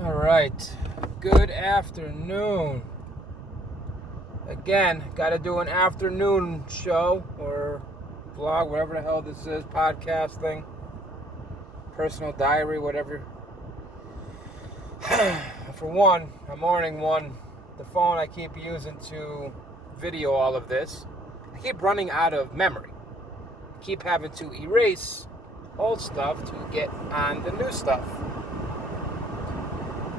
All right, good afternoon. Again, got to do an afternoon show or vlog, whatever the hell this is, podcast thing, personal diary, whatever. For one, a morning one, the phone I keep using to video all of this, I keep running out of memory. I keep having to erase old stuff to get on the new stuff.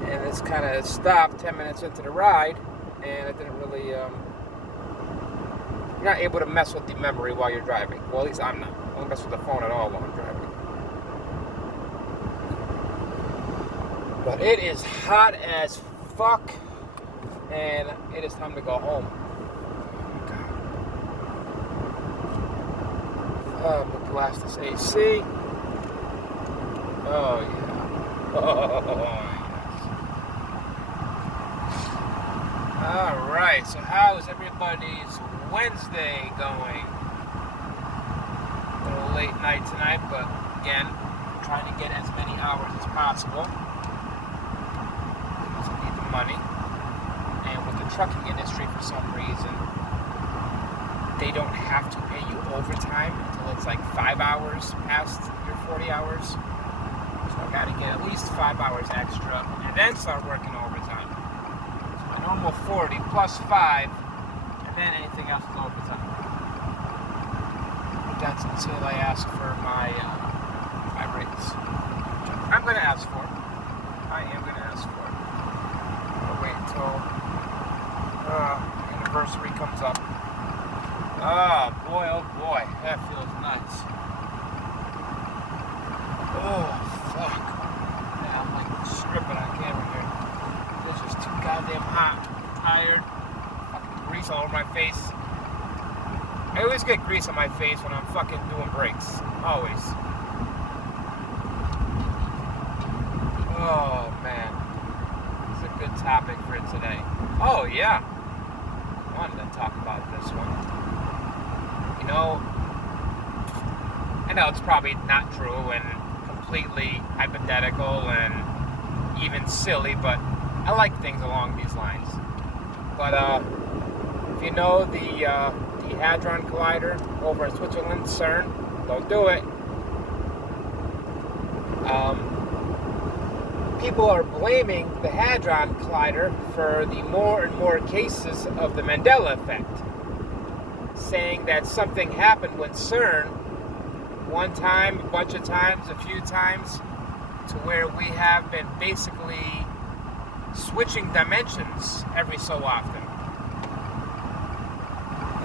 And it's kind of stopped 10 minutes into the ride, and it didn't really, you're not able to mess with the memory while you're driving. Well, at least I'm not. I don't mess with the phone at all while I'm driving. But it is hot as fuck, and it is time to go home. Oh, I'm gonna blast this AC. Oh, yeah. Oh, Alright, so how is everybody's Wednesday going? A little late night tonight, but again, trying to get as many hours as possible. Because I need the money. And with the trucking industry, for some reason, they don't have to pay you overtime until it's like 5 hours past your 40 hours. So I gotta get at least 5 hours extra and then start working overtime. Normal 40 plus 5, and then anything else is overtime. That's until I ask for my raise. I'm going to ask for it. I am going to ask for it. I'll wait until anniversary comes up. Oh boy, that feels nice. Oh, fuck. Yeah, I'm like stripping on camera here. It's just too goddamn hot. I'm tired. Fucking grease all over my face. I always get grease on my face when I'm fucking doing breaks. Always. Oh, man. This is a good topic for today. Oh, yeah. I wanted to talk about this one. You know, I know it's probably not true and completely hypothetical and even silly, but I like things along these lines. But if you know the Hadron Collider over in Switzerland, CERN, don't do it. People are blaming the Hadron Collider for the more and more cases of the Mandela effect, saying that something happened when CERN, one time, a bunch of times, a few times, to where we have been basically switching dimensions every so often.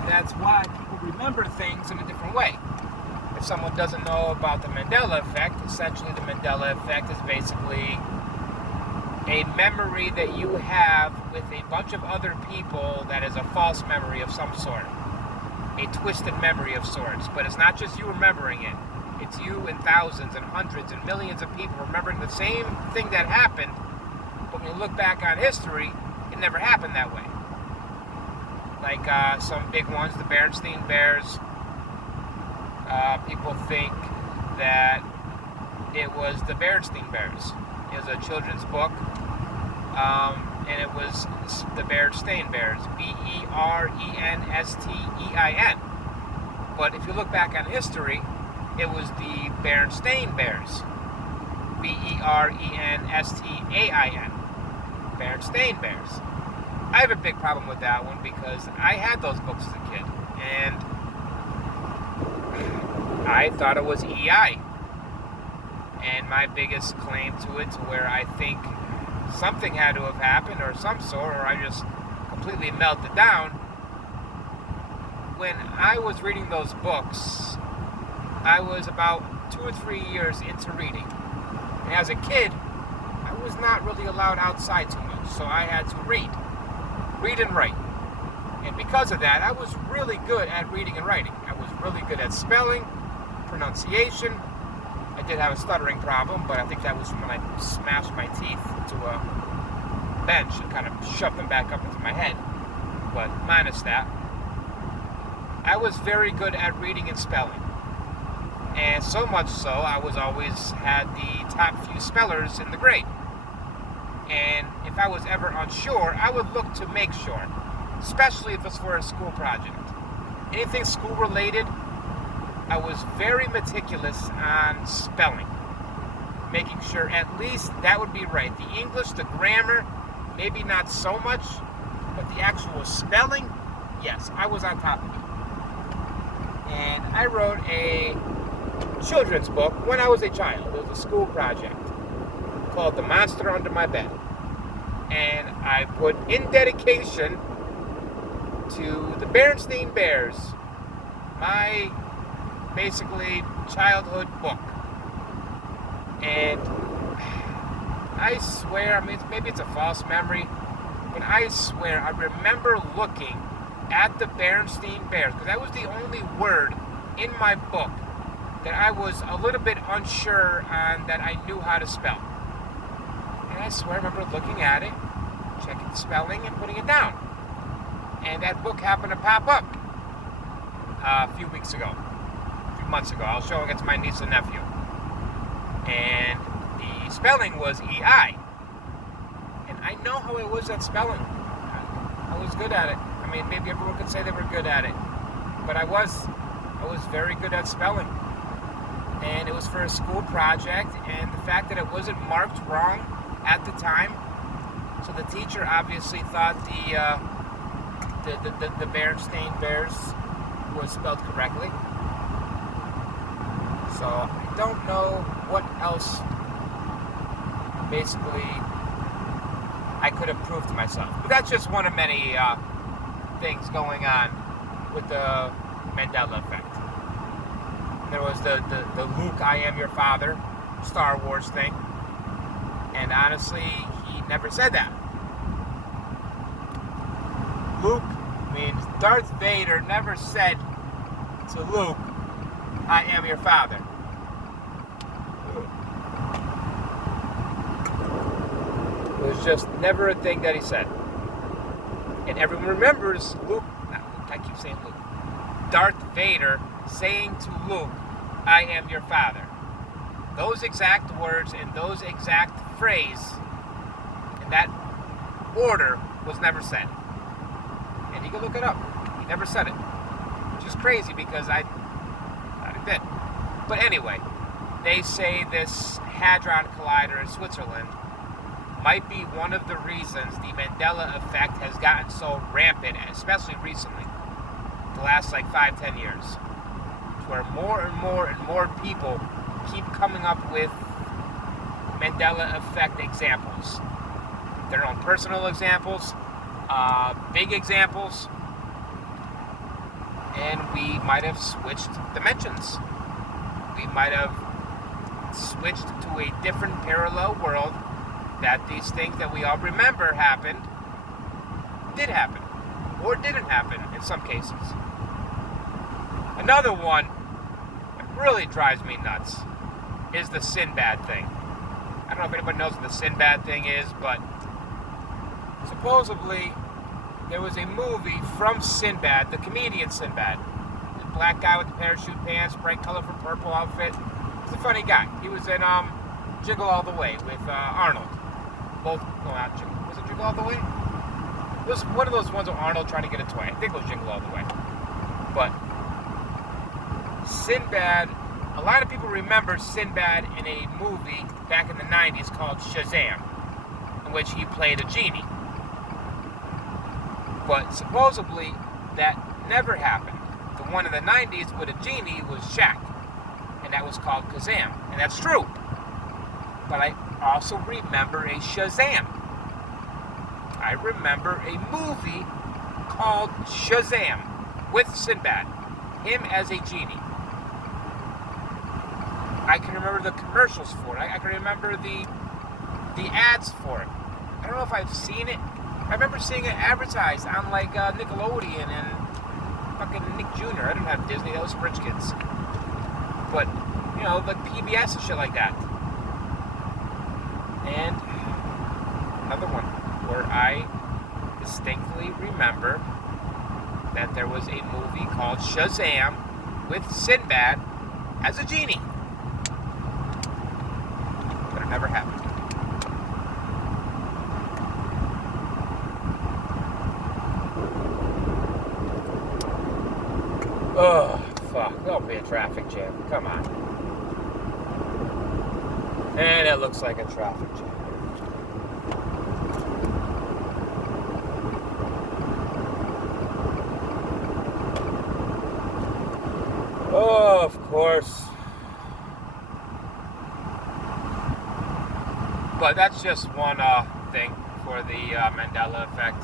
And that's why people remember things in a different way. If someone doesn't know about the Mandela effect, essentially the Mandela effect is basically a memory that you have with a bunch of other people that is a false memory of some sort. A twisted memory of sorts. But it's not just you remembering it. It's you and thousands and hundreds and millions of people remembering the same thing that happened. But when you look back on history, it never happened that way. Like some big ones, the Berenstain Bears. People think that it was the Berenstain Bears. It was a children's book, and it was the Berenstain Bears, Berenstein. But if you look back on history, it was the Berenstain Bears, Berenstein. Berenstain Bears. I have a big problem with that one because I had those books as a kid, and I thought it was EI. And my biggest claim to it, to where I think something had to have happened or some sort, or I just completely melted down. When I was reading those books, I was about 2 or 3 years into reading. And as a kid, I was not really allowed outside too much, so I had to read and write. And because of that, I was really good at reading and writing. I was really good at spelling, pronunciation. I did have a stuttering problem, but I think that was when I smashed my teeth into a bench and kind of shoved them back up into my head. But minus that, I was very good at reading and spelling. And so much so, I was always had the top few spellers in the grade. And if I was ever unsure, I would look to make sure, especially if it's for a school project. Anything school related, I was very meticulous on spelling, making sure at least that would be right. The English, the grammar, maybe not so much, but the actual spelling, yes, I was on top of it. And I wrote a children's book when I was a child. It was a school project called The Monster Under My Bed. And I put in dedication to the Berenstain Bears, my basically childhood book. And I swear, I mean, maybe it's a false memory, but I swear I remember looking at the Berenstain Bears, because that was the only word in my book that I was a little bit unsure on that I knew how to spell. And I swear I remember looking at it, checking the spelling, and putting it down. And that book happened to pop up a few months ago. I was showing it to my niece and nephew. And the spelling was E-I. And I know how I was at spelling. I was good at it. I mean, maybe everyone could say they were good at it. But I was very good at spelling. And it was for a school project, and the fact that it wasn't marked wrong at the time, so the teacher obviously thought the Berenstain Bears was spelled correctly. So I don't know what else basically I could have proved to myself. But that's just one of many things going on with the Mandela effect. There was the Luke, I am your father, Star Wars thing. And honestly, he never said that. Darth Vader never said to Luke, I am your father. It was just never a thing that he said. And everyone remembers I keep saying Luke. Darth Vader saying to Luke, I am your father. Those exact words and those exact phrase in that order was never said. And you can look it up. He never said it. Which is crazy because I did. But anyway, they say this Hadron Collider in Switzerland might be one of the reasons the Mandela effect has gotten so rampant, especially recently, the last 5-10 years, where more and more people keep coming up with Mandela effect examples. Their own personal examples, big examples, and we might have switched dimensions. We might have switched to a different parallel world that these things that we all remember happened, did happen, or didn't happen in some cases. Another one that really drives me nuts is the Sinbad thing. I don't know if anybody knows what the Sinbad thing is, but supposedly there was a movie from Sinbad, the comedian Sinbad. The black guy with the parachute pants, bright colorful purple outfit. He's a funny guy. He was in Jingle All the Way with Arnold. Not Jingle. Was it Jingle All the Way? It was one of those ones with Arnold trying to get a toy. I think it was Jingle All the Way. But Sinbad, a lot of people remember Sinbad in a movie back in the 90s called Shazam, in which he played a genie. But supposedly that never happened. The one in the 90s with a genie was Shaq, and that was called Kazam, and that's true. But I also remember a Shazam. I remember a movie called Shazam with Sinbad, him as a genie. I can remember the commercials for it. I can remember the ads for it. I don't know if I've seen it. I remember seeing it advertised on Nickelodeon and fucking Nick Jr. I didn't have Disney. That was for rich kids. But, PBS and shit like that. And another one where I distinctly remember that there was a movie called Shazam with Sinbad as a genie. But it never happened. traffic jam. Come on. And it looks like a traffic jam. Oh, of course. But that's just one thing for the Mandela effect.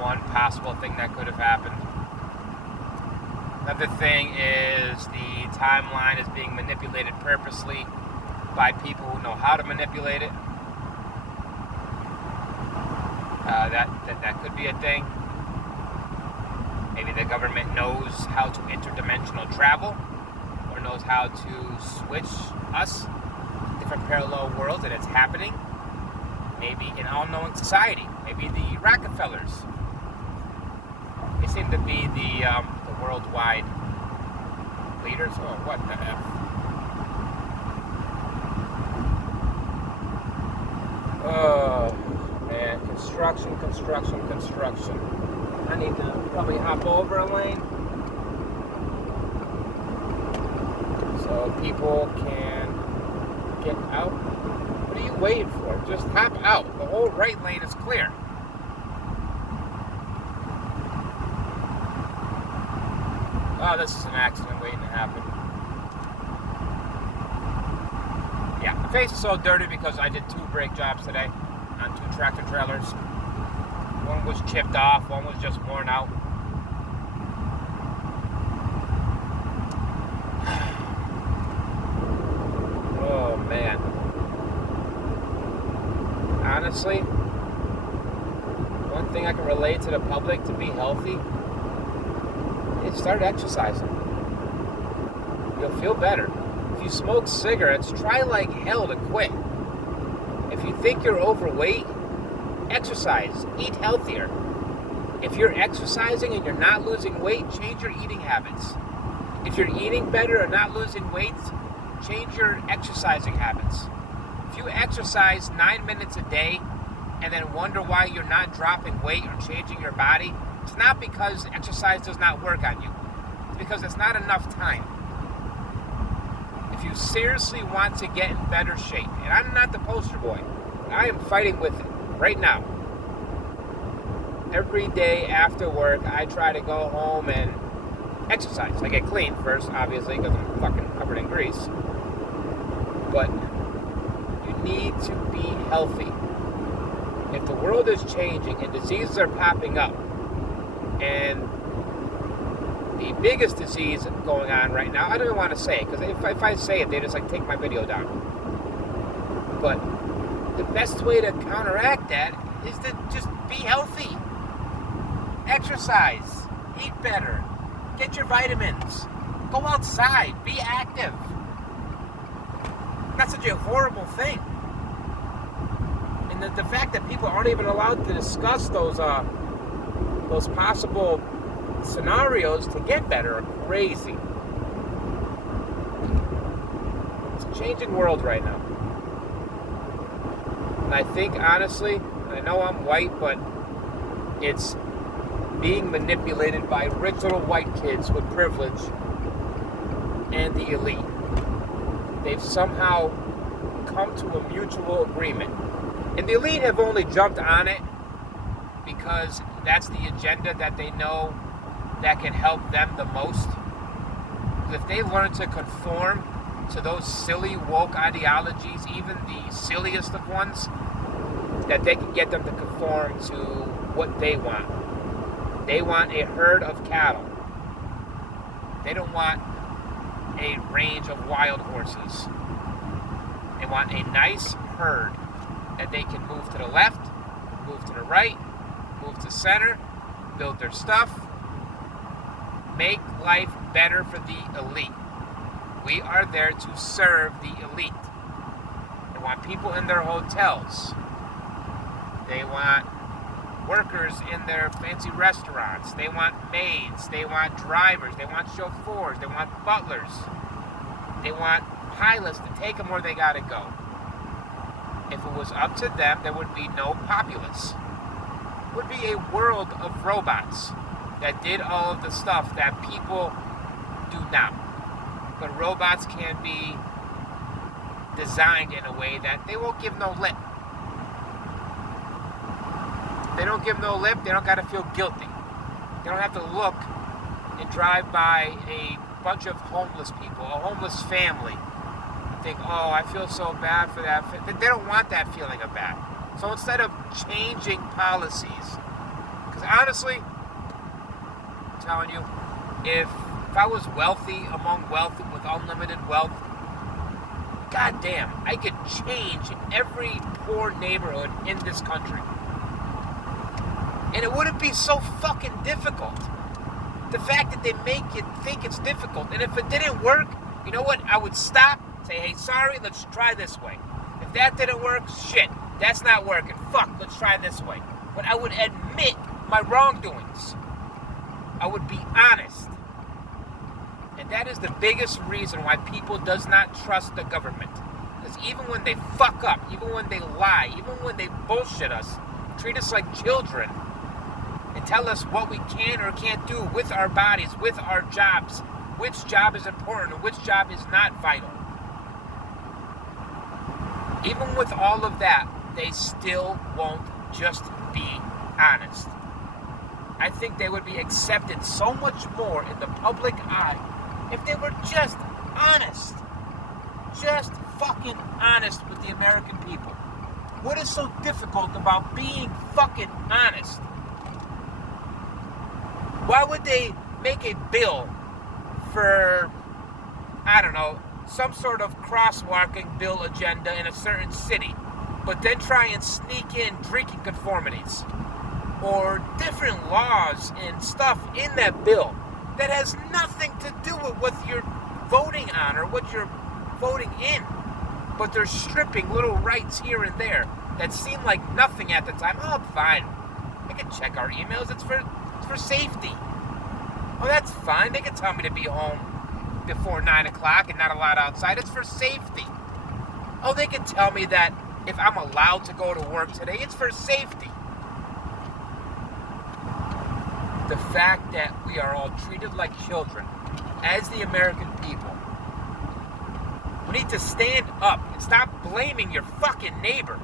One possible thing that could have happened. Another thing is the timeline is being manipulated purposely by people who know how to manipulate it. That could be a thing. Maybe the government knows how to interdimensional travel, or knows how to switch us to different parallel worlds, and it's happening. Maybe in all-knowing society. Maybe the Rockefellers. They seem to be the worldwide leaders. Oh, what the F? Oh, man. Construction. I need to probably hop over a lane so people can get out. What are you waiting for? Just hop out. The whole right lane is clear. Oh, this is an accident waiting to happen. Yeah, the face is so dirty because I did 2 brake jobs today on 2 tractor trailers. One was chipped off, one was just worn out. Oh, man. Honestly, one thing I can relate to the public to be healthy is start exercising. You'll feel better. If you smoke cigarettes, try like hell to quit. If you think you're overweight, exercise, eat healthier. If you're exercising and you're not losing weight, change your eating habits. If you're eating better and not losing weight, change your exercising habits. If you exercise 9 minutes a day and then wonder why you're not dropping weight or changing your body, it's not because exercise does not work on you. It's because it's not enough time. If you seriously want to get in better shape, and I'm not the poster boy, I am fighting with it right now. Every day after work, I try to go home and exercise. I get clean first, obviously, because I'm fucking covered in grease. But you need to be healthy. If the world is changing and diseases are popping up, and the biggest disease going on right now, I don't even want to say it, because if I say it, they just like take my video down. But the best way to counteract that is to just be healthy. Exercise. Eat better. Get your vitamins. Go outside. Be active. That's such a horrible thing. And the fact that people aren't even allowed to discuss those possible scenarios to get better are crazy. It's a changing world right now. And I think, honestly, I know I'm white, but it's being manipulated by rich little white kids with privilege and the elite. They've somehow come to a mutual agreement. And the elite have only jumped on it because that's the agenda that they know that can help them the most. If they learn to conform to those silly woke ideologies, even the silliest of ones, that they can get them to conform to what they want. They want a herd of cattle. They don't want a range of wild horses. They want a nice herd that they can move to the left, move to the right, move to center, build their stuff, make life better for the elite. We are there to serve the elite. They want people in their hotels. They want workers in their fancy restaurants. They want maids. They want drivers. They want chauffeurs. They want butlers. They want pilots to take them where they gotta go. If it was up to them, there would be no populace. It would be a world of robots that did all of the stuff that people do now. but robots can be designed in a way that they won't give no lip. If they don't give no lip, they don't got to feel guilty. They don't have to look and drive by a bunch of homeless people, a homeless family, and think, oh, I feel so bad for that. They don't want that feeling of bad. So instead of changing policies, because honestly, I'm telling you, if I was wealthy among wealth with unlimited wealth, goddamn, I could change every poor neighborhood in this country. And it wouldn't be so fucking difficult. The fact that they make you think it's difficult. And if it didn't work, you know what? I would stop, say, hey, sorry, let's try this way. If that didn't work, shit, that's not working. Fuck, let's try this way. But I would admit my wrongdoings. I would be honest. And that is the biggest reason why people does not trust the government. Because even when they fuck up, even when they lie, even when they bullshit us, treat us like children, and tell us what we can or can't do with our bodies, with our jobs, which job is important and which job is not vital. Even with all of that, they still won't just be honest. I think they would be accepted so much more in the public eye if they were just honest. Just fucking honest with the American people. What is so difficult about being fucking honest? Why would they make a bill for, I don't know, some sort of crosswalking bill agenda in a certain city, but then try and sneak in drinking conformities or different laws and stuff in that bill that has nothing to do with what you're voting on or what you're voting in, but they're stripping little rights here and there that seem like nothing at the time. Oh, fine, I can check our emails, it's for safety. Oh, that's fine, they can tell me to be home before 9 o'clock and not allowed outside, it's for safety. Oh, they can tell me that if I'm allowed to go to work today, it's for safety. The fact that we are all treated like children as the American people, we need to stand up and stop blaming your fucking neighbor.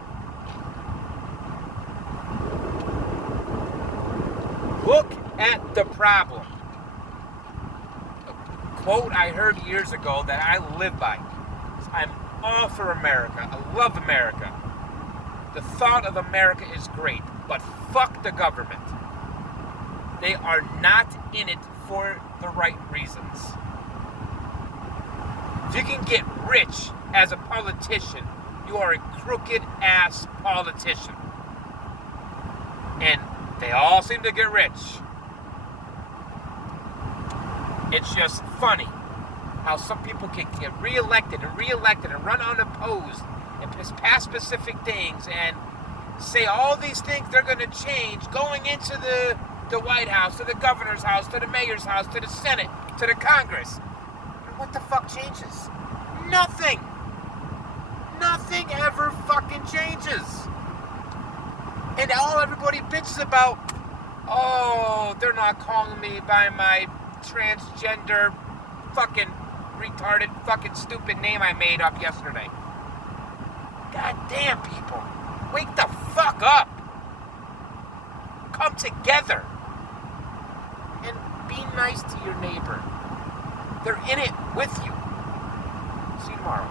Look at the problem. A quote I heard years ago that I live by. I'm all for America. I love America. The thought of America is great, but fuck the government. They are not in it for the right reasons. If you can get rich as a politician, you are a crooked ass politician. And they all seem to get rich. It's just funny how some people can get reelected and run unopposed and pass specific things and say all these things they're going to change going into the White House, to the governor's house, to the mayor's house, to the Senate, to the Congress. And what the fuck changes? Nothing. Nothing ever fucking changes. And all everybody bitches about, oh, they're not calling me by my transgender fucking retarded fucking stupid name I made up yesterday. God damn, people. Wake the fuck up. Come together. And be nice to your neighbor. They're in it with you. See you tomorrow.